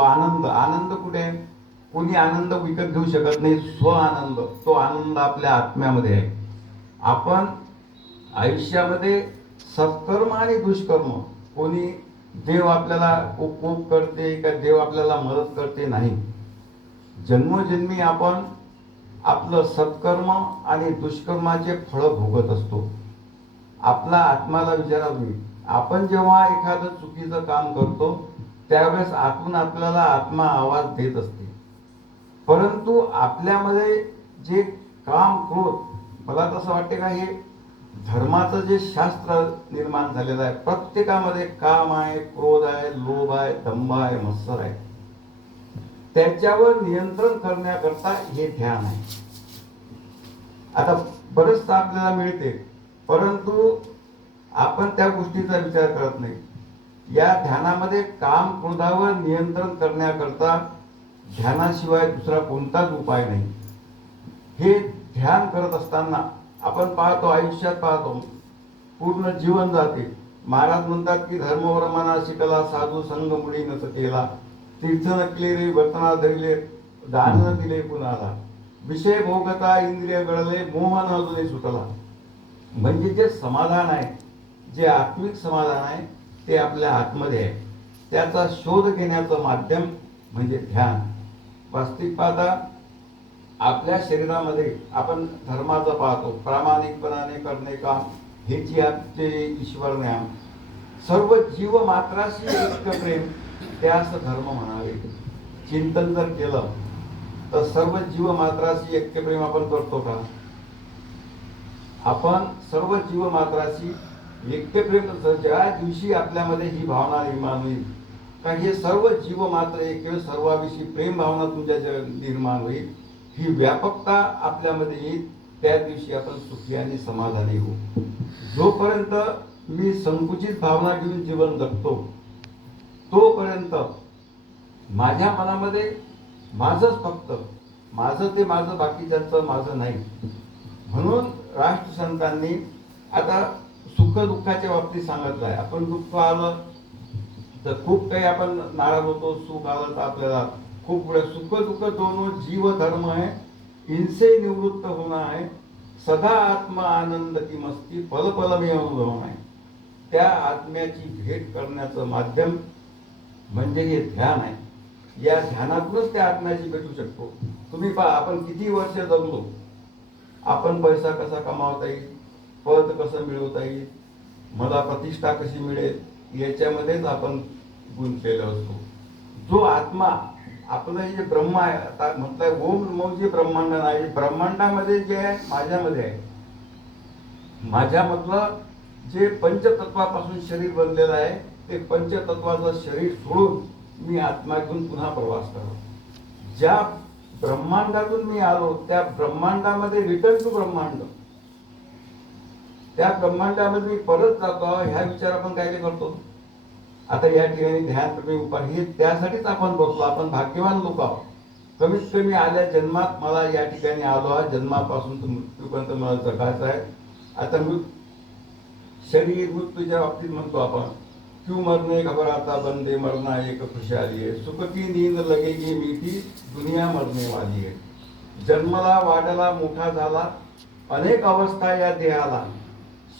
आनंद, आनंद कुठे आहे? कोणी आनंद विकत घेऊ शकत नाही. स्व आनंद, तो आनंद आपल्या आत्म्यामध्ये आहे. आपण आयुष्यामध्ये सत्कर्म आणि दुष्कर्म, कोणी देव आपल्याला कोप करते का देव आपल्याला मदत करते नाही. जन्मोजन्मी आपण आपलं सत्कर्म आणि दुष्कर्माचे फळ भोगत असतो. आपला आत्माला विचारावी, आपण जेव्हा एखादं चुकीचं काम करतो त्यावेळेस आतून आपल्याला आत्मा आवाज देत असते, परंतु आपल्यामध्ये जे काम क्रोध, मला तसं वाटते का हे धर्माचं जे शास्त्र निर्माण झालेलं आहे, प्रत्येकामध्ये काम आहे, क्रोध आहे, लोभ आहे, दंभ आहे, मत्सर आहे. त्याच्यावर नियंत्रण करण्याकरता हे ध्यान आहे. आता बरंचसं आपल्याला मिळते, परंतु आपण त्या गोष्टीचा विचार करत नाही. या ध्यानामध्ये काम क्रोधावर नियंत्रण करण्याकरता ध्यानाशिवाय दुसरा कोणताच उपाय नाही. हे ध्यान करत असताना आपण पाहतो, आयुष्यात पाहतो, पूर्ण जीवन जाते. महाराज म्हणतात की धर्मवर्माना शिकला, साधू संग मुळी नच केला, तीर्थ न केले, वर्तना धरले, दान न दिले कुणाला, विषय भोगता इंद्रिय गळले, मोह न अजूनही सुटला. म्हणजे जे समाधान आहे, जे आत्मिक समाधान आहे, ते आपल्या आतमध्ये आहे. त्याचा शोध घेण्याचं माध्यम म्हणजे ध्यान. वास्तविक पाहता आपल्या शरीरामध्ये आपण धर्माचं पाहतो, प्रामाणिकपणाने करणे काम, हेची आपले ईश्वर ज्ञान, सर्व जीव मात्राशी एक प्रेम, त्यास धर्म म्हणावे. चिंतन जर केलं तर सर्व जीव मात्राशी ऐक्य प्रेम आपण करतो का? आपण सर्व जीव मात्राशी ऐक्य प्रेम, ज्या दिवशी आपल्यामध्ये ही भावना निर्माण होईल का हे सर्व जीव मात्र एक सर्वाविषयी प्रेम भावना तुमच्या निर्माण होईल, ही व्यापकता आपल्यामध्ये येईल, त्या दिवशी आपण सुखी आणि समाधानी होऊ. जोपर्यंत मी संकुचित भावना घेऊन जीवन जगतो तोपर्यंत माझ्या मनामध्ये माझंच फक्त, माझं ते माझं, बाकीच्यांचं माझं नाही. म्हणून राष्ट्रसंतांनी आता सुख दुःखाच्या बाबतीत सांगितलं आहे. आपण दुःख आलं तर खूप काही आपण नाराज होतो, सुख आलं तर आपल्याला खूप पुढे. सुख दुःख दोनों जीव धर्म है, इनसे निवृत्त होना है, सदा आत्मा आनंद की मस्ती पल पल में अनुभव आहे. त्या आत्म्याची भेट करण्याचं माध्यम म्हणजे हे ध्यान आहे. या ध्यानातूनच त्या आत्म्याची भेटू शकतो. तुम्ही पहा, आपण किती वर्ष जगलो, आपण पैसा कसा कमावता येईल, पद कसं मिळवता येईल, मला प्रतिष्ठा कशी मिळेल, याच्यामध्येच आपण गुंतलेलो असतो. जो आत्मा आपलं हे जे ब्रह्म आहे, आता म्हटलंय ओम मग जे ब्रह्मांड नाही, ब्रह्मांडामध्ये जे आहे माझ्यामध्ये आहे. माझ्यामधलं जे पंचतत्वापासून शरीर बनलेलं आहे, ते पंचतत्वाचं शरीर सोडून मी आत्मा घेऊन पुन्हा प्रवास करतो. ज्या ब्रह्मांडातून मी आलो त्या ब्रह्मांडामध्ये रिटर्न टू ब्रह्मांड, त्या ब्रह्मांडामध्ये मी परत जातो, ह्या विचार आपण काय काय करतो. आता या ठिकाणी ध्यान तुम्ही उपाय हे त्यासाठीच आपण बसलो. आपण भाग्यवान लोक आहोत. कमीत कमी आल्या जन्मात मला या ठिकाणी आलो आहे. जन्मापासून तर मृत्यूपर्यंत मला जगायचं आहे. आता शरीर मृत्यूच्या बाबतीत म्हणतो आपण, क्यों मरने घबराता बंदे, मरना एक खुशहाली है, सुख की नींद लगेगी मीठी, दुनिया मरने वाली है. जन्मला वाढला मोठा झाला, अनेक अवस्था या देहाला,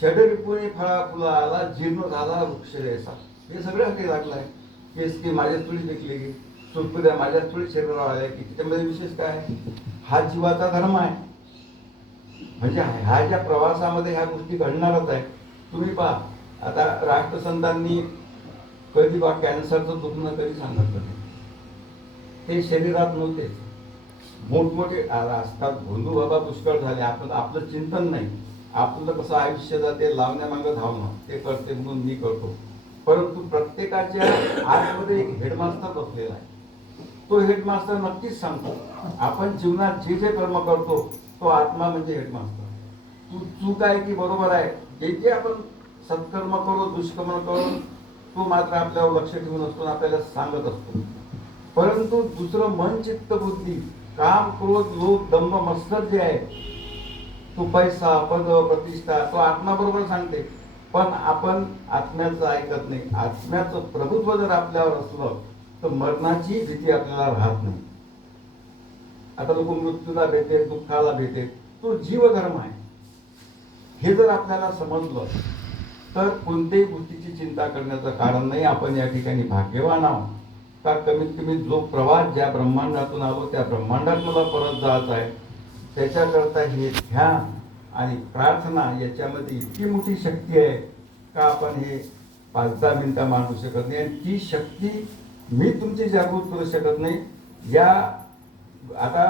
षडरिपुणे फळा फुला आला, जीर्ण झाला वृक्ष जैसा. हे सगळं हाती लागलंय. केस की माझ्याच थोडी देखली की सुरकुद्या माझ्याच थोडी शरीरावर आल्या की, त्याच्यामध्ये विशेष काय? हा जीवाचा धर्म आहे. म्हणजे ह्या ज्या प्रवासामध्ये ह्या गोष्टी घडणारच आहे. तुम्ही पहा, आता राष्ट्रसंतांनी कधी बा कॅन्सरचं दुखणं कधी सांगितलं नाही. ते शरीरात नव्हते. मोठमोठे असतात बंधू बाबा पुष्कळ झाले. आपलं चिंतन नाही. आपलं कसं आयुष्य जाते लावण्यामागं धावणं, ते करते म्हणून मी करतो. परंतु प्रत्येकाच्या आतमध्ये एक हेडमास्टर बसलेला आहे. तो हेडमास्टर नक्कीच सांगतो, आपण जीवनात जे जे कर्म करतो तो आत्मा म्हणजे हेडमास्टर. तू चूक आहे की बरोबर आहे, जे जे आपण सत्कर्म करू दुष्कर्म करून तो मात्र आपल्यावर लक्ष ठेवून असतो, आपल्याला सांगत असतो. परंतु दुसरं मन चित्त बुद्धी, काम क्रोध लोभ दंभ मत्सर जे आहे, तो पैसा पद प्रतिष्ठा, तो आत्मा बरोबर सांगते. पण आपण आत्म्याचं ऐकत नाही. आत्म्याचं प्रभुत्व जर आपल्यावर असलं तर मरणाची भीती आपल्याला राहत नाही. आता लोक मृत्यूला भेटते, दुःखाला भेटते, तो जीवधर्म आहे. हे जर आपल्याला समजलं तर कोणत्याही गोष्टीची चिंता करण्याचं कारण नाही. आपण या ठिकाणी भाग्यवान आहोत का कमीत कमी जो प्रवास ज्या ब्रह्मांडातून आलो त्या ब्रह्मांडात मला परत जायचं आहे. त्याच्याकरता हे ध्यान आणि प्रार्थना याच्यामध्ये इतकी मोठी शक्ती आहे का आपण हे 5-10 मिनिटं मांडू शकत नाही. आणि ती शक्ती मी तुमची जागृत करू शकत नाही. या आता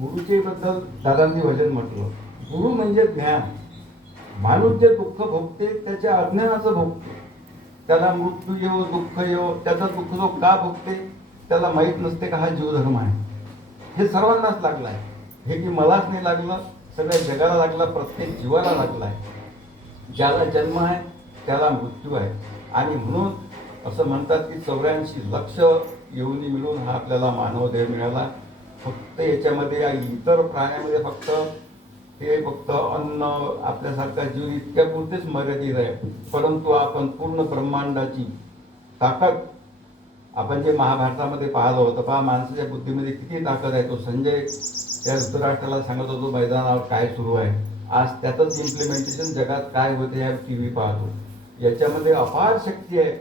गुरुचे बद्दल दादांनी भजन म्हटलं, गुरु म्हणजे ज्ञान. माणूस जे दुःख भोगते त्याच्या अज्ञानाचं भोगते. त्याला मृत्यू येवो, दुःख येवो, त्याचा दुःख जो का भोगते त्याला माहीत नसते का हा जीवधर्म आहे. हे सर्वांनाच लागलं आहे. हे की मलाच नाही लागलं, सगळ्या जगाला लागलं, प्रत्येक जीवाला लागलं आहे. ज्याला जन्म आहे त्याला मृत्यू आहे. आणि म्हणून असं म्हणतात की 84 लक्ष योनी मिळून हा आपल्याला मानव देह मिळाला. फक्त याच्यामध्ये या इतर प्राण्यामध्ये फक्त अन्न आपल्यासारखा जीव इतक्या पुरतेच मर्यादित आहे. परंतु आपण पूर्ण ब्रह्मांडाची ताकद आपण जे महाभारतामध्ये पाहिलं होतं, पहा माणसाच्या बुद्धीमध्ये किती ताकद आहे. तो संजय त्या धृतराष्ट्राला सांगत होतो मैदानावर काय सुरू आहे. आज त्याचंच इम्प्लिमेंटेशन जगात काय होते या TV पाहतो. याच्यामध्ये अपार शक्ती आहे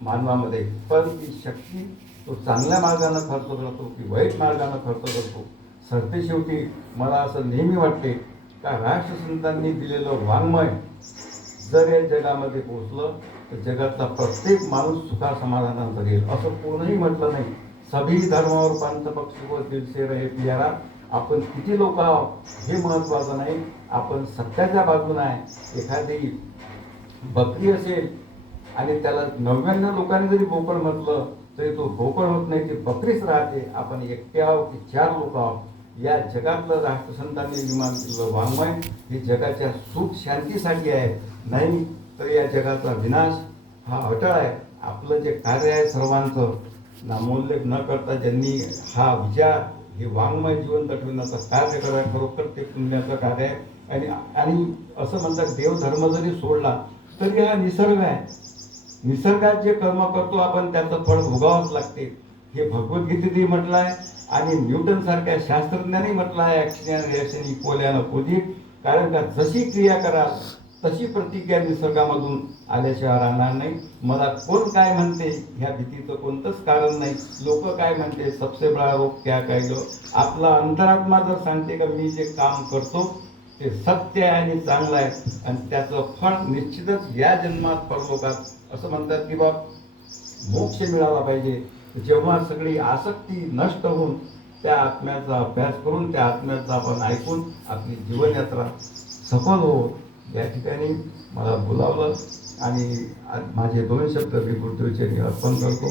मानवामध्ये. पण ती शक्ती तो चांगल्या मार्गाने खर्च करतो की वाईट मार्गाने खर्च करतो. सरतेशेवटी मला असं नेहमी वाटते का राष्ट्रसंतांनी दिलेलं वाङ्मय जर या जगामध्ये पोहोचलं तर जगातला प्रत्येक माणूस सुखा समाधानात जगेल. असं कोणीही म्हटलं नाही. सभी धर्मावर पंथ पक्ष व दिलसे रहे प्यारा. आपण किती लोक आहोत हे महत्वाचं नाही, आपण सत्याच्या बाजूने आहे. एखादी बकरी असेल आणि त्याला 99 लोकांनी जरी बोकड म्हटलं तरी तो बोकड होत नाही, ती बकरीच राहते. आपण एकटे आहोत की 4 लोक आहोत. या जगातलं राष्ट्रसंतांनी निर्माण केलेलं वाङ्मय हे जगाच्या सुख शांतीसाठी आहे, नाही तर या जगाचा विनाश हा अटळ आहे. आपलं जे कार्य आहे सर्वांचं नामोल्लेख न करता ज्यांनी हा विचार हे वाङ्मय जिवंत ठेवण्याचं कार्य करा, खरोखर ते पुण्याचं कार्य आहे. आणि असं म्हणतात देवधर्म जरी सोडला तरी हा निसर्ग आहे. निसर्गात जे कर्म करतो आपण त्याचं फळ भोगावंच लागते. हे भगवद्गीतेतही म्हटलं आहे आणि न्यूटन सारख्या शास्त्रज्ञांनी म्हटलं आहे action and reaction equal and opposite. कारण का जशी क्रिया कराल तशी प्रतिक्रिया निसर्गामधून आल्याशिवाय राहणार नाही. मला कोण काय म्हणते ह्या भीतीचं कोणतंच कारण नाही. लोक काय म्हणते सबसे बडा रोग क्या काय लो. आपला अंतरात्मा जर सांगते का मी जे काम करतो ते सत्य आहे आणि चांगलं आहे आणि त्याचं फळ निश्चितच या जन्मात परलोकात असं म्हणतात की बा मोक्ष मिळाला पाहिजे. जेव्हा सगळी आसक्ती नष्ट होऊन त्या आत्म्याचा अभ्यास करून त्या आत्म्याचा आपण ऐकून आपली जीवनयात्रा सफल हो. या ठिकाणी मला बोलावलं आणि माझे 2 शब्द मी गुरुदेवचरणी अर्पण करतो.